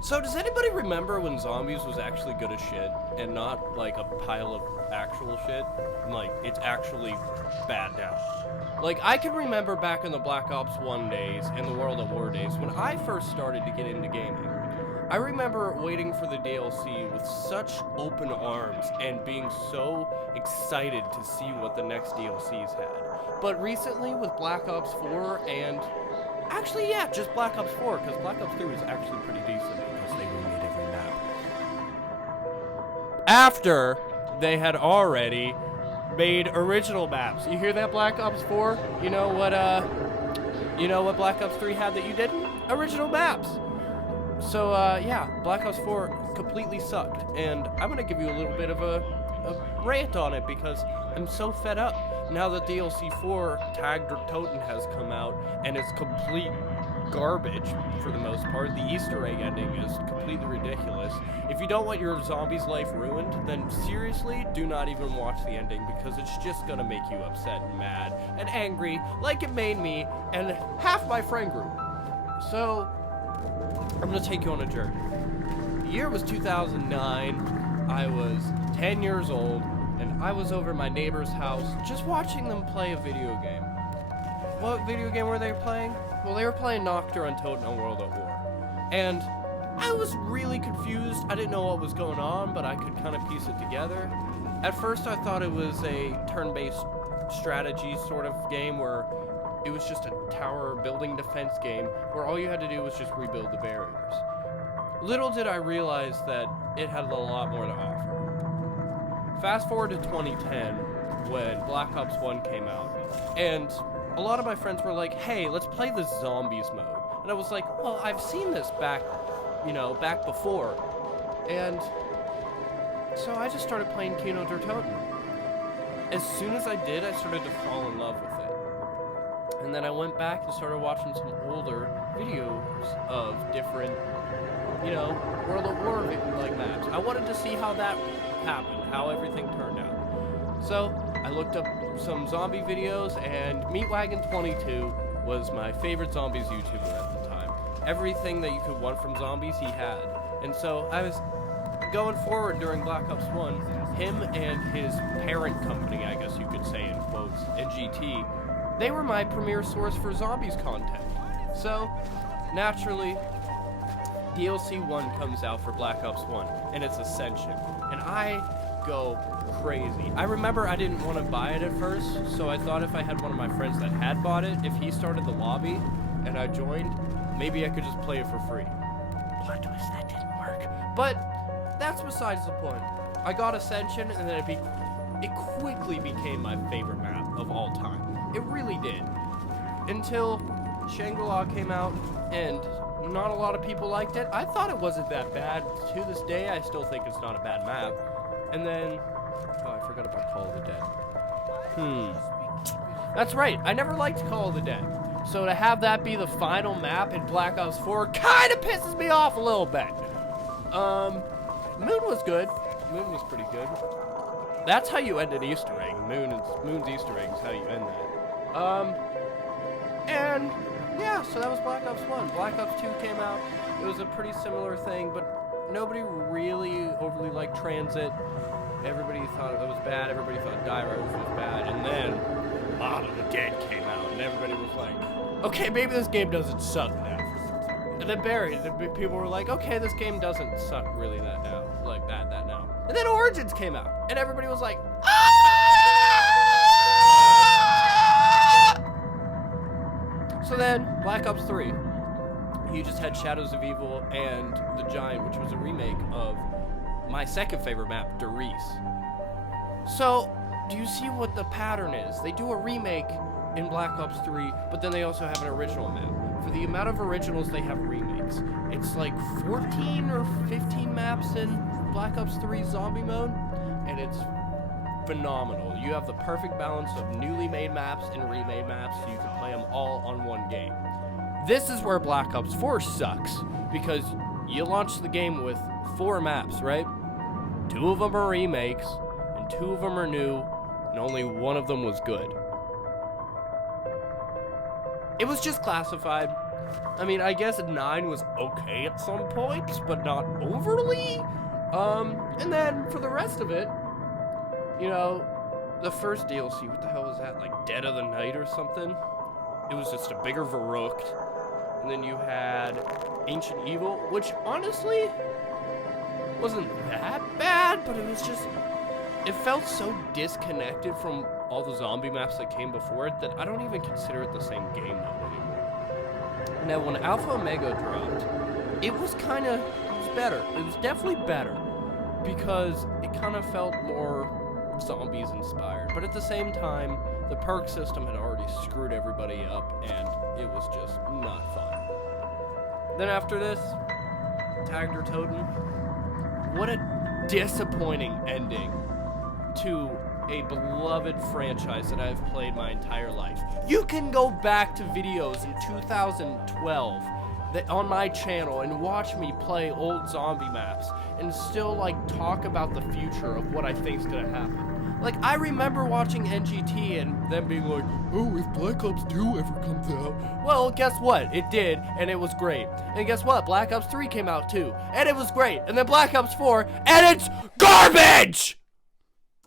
So does anybody remember when Zombies was actually good as shit and not like a pile of actual shit? Like it's actually bad now. Like I can remember back in the Black Ops 1 days and the World at War days when I first started to get into gaming. I remember waiting for the DLC with such open arms and being so excited to see what the next DLCs had. But recently with Black Ops 4 and actually, yeah, just Black Ops 4, because Black Ops 3 was actually pretty decent because they remade every map. After they had already made original maps. You hear that, Black Ops 4? You know what Black Ops 3 had that you didn't? Original maps. So, yeah, Black Ops 4 completely sucked. And I'm gonna give you a little bit of a rant on it because I'm so fed up. Now that DLC 4 Tagged Toten has come out, and it's complete garbage for the most part. The Easter egg ending is completely ridiculous. If you don't want your zombie's life ruined, then seriously, do not even watch the ending because it's just gonna make you upset and mad and angry like it made me and half my friend group. So, I'm gonna take you on a journey. The year was 2009. I was 10 years old. And I was over at my neighbor's house just watching them play a video game. What video game were they playing? Well, they were playing Nocturne Untold on World at War. And I was really confused. I didn't know what was going on, but I could kind of piece it together. At first, I thought it was a turn-based strategy sort of game where it was just a tower building defense game where all you had to do was just rebuild the barriers. Little did I realize that it had a lot more to offer. Fast forward to 2010, when Black Ops 1 came out, and a lot of my friends were like, hey, let's play the zombies mode. And I was like, well, I've seen this back before. And so I just started playing Kino der Toten. As soon as I did, I started to fall in love with it. And then I went back and started watching some older videos of different, World at War like maps. I wanted to see how that happened, how everything turned out. So I looked up some zombie videos, and Meatwagon22 was my favorite zombies YouTuber at the time. Everything that you could want from zombies, he had. And so I was going forward during Black Ops 1, him and his parent company, I guess you could say in quotes, NGT, they were my premier source for zombies content. So, naturally, DLC 1 comes out for Black Ops 1, and it's Ascension. And I go crazy. I remember I didn't want to buy it at first, so I thought if I had one of my friends that had bought it, if he started the lobby and I joined, maybe I could just play it for free. Plot twist, that didn't work. But that's besides the point. I got Ascension, and then it quickly became my favorite map of all time. It really did. Until Shangri-La came out, and not a lot of people liked it. I thought it wasn't that bad. To this day, I still think it's not a bad map. And then, I forgot about Call of the Dead. That's right, I never liked Call of the Dead. So to have that be the final map in Black Ops 4 kind of pisses me off a little bit. Moon was good. Moon was pretty good. That's how you end an Easter egg. Moon's Easter egg is how you end that. And yeah, so that was Black Ops 1. Black Ops 2 came out. It was a pretty similar thing, but nobody really overly liked Transit. Everybody thought it was bad. Everybody thought Die Riders was bad. And then Mob of the Dead came out, and everybody was like, okay, maybe this game doesn't suck now. And then Buried, people were like, okay, this game doesn't suck really that now. Like that now. And then Origins came out, and everybody was like, So then, Black Ops 3, you just had Shadows of Evil and The Giant, which was a remake of my second favorite map, Der Riese. So, do you see what the pattern is? They do a remake in Black Ops 3, but then they also have an original map. For the amount of originals they have remakes, it's like 14 or 15 maps in Black Ops 3 zombie mode, and it's phenomenal. You have the perfect balance of newly made maps and remade maps, so you can play them all on one game. This is where Black Ops 4 sucks, because you launch the game with 4 maps, right? 2 of them are remakes, and 2 of them are new, and only 1 of them was good. It was just classified. I mean, I guess 9 was okay at some points, but not overly. And then for the rest of it, you know, the first DLC, what the hell was that? Like Dead of the Night or something? It was just a bigger Verrückt. And then you had Ancient Evil, which honestly wasn't that bad, but it was just, it felt so disconnected from all the zombie maps that came before it that I don't even consider it the same game mode anymore. Now, when Alpha Omega dropped, it was better. It was definitely better because it kind of felt more zombies inspired. But at the same time, the perk system had already screwed everybody up and it was just not fun. Then after this, Tag der Toten. What a disappointing ending to a beloved franchise that I've played my entire life. You can go back to videos in 2012 that on my channel and watch me play old zombie maps and still like talk about the future of what I think is gonna happen. Like, I remember watching NGT and them being like, oh, if Black Ops 2 ever comes out. Well, guess what? It did, and it was great. And guess what? Black Ops 3 came out too, and it was great. And then Black Ops 4, and it's GARBAGE!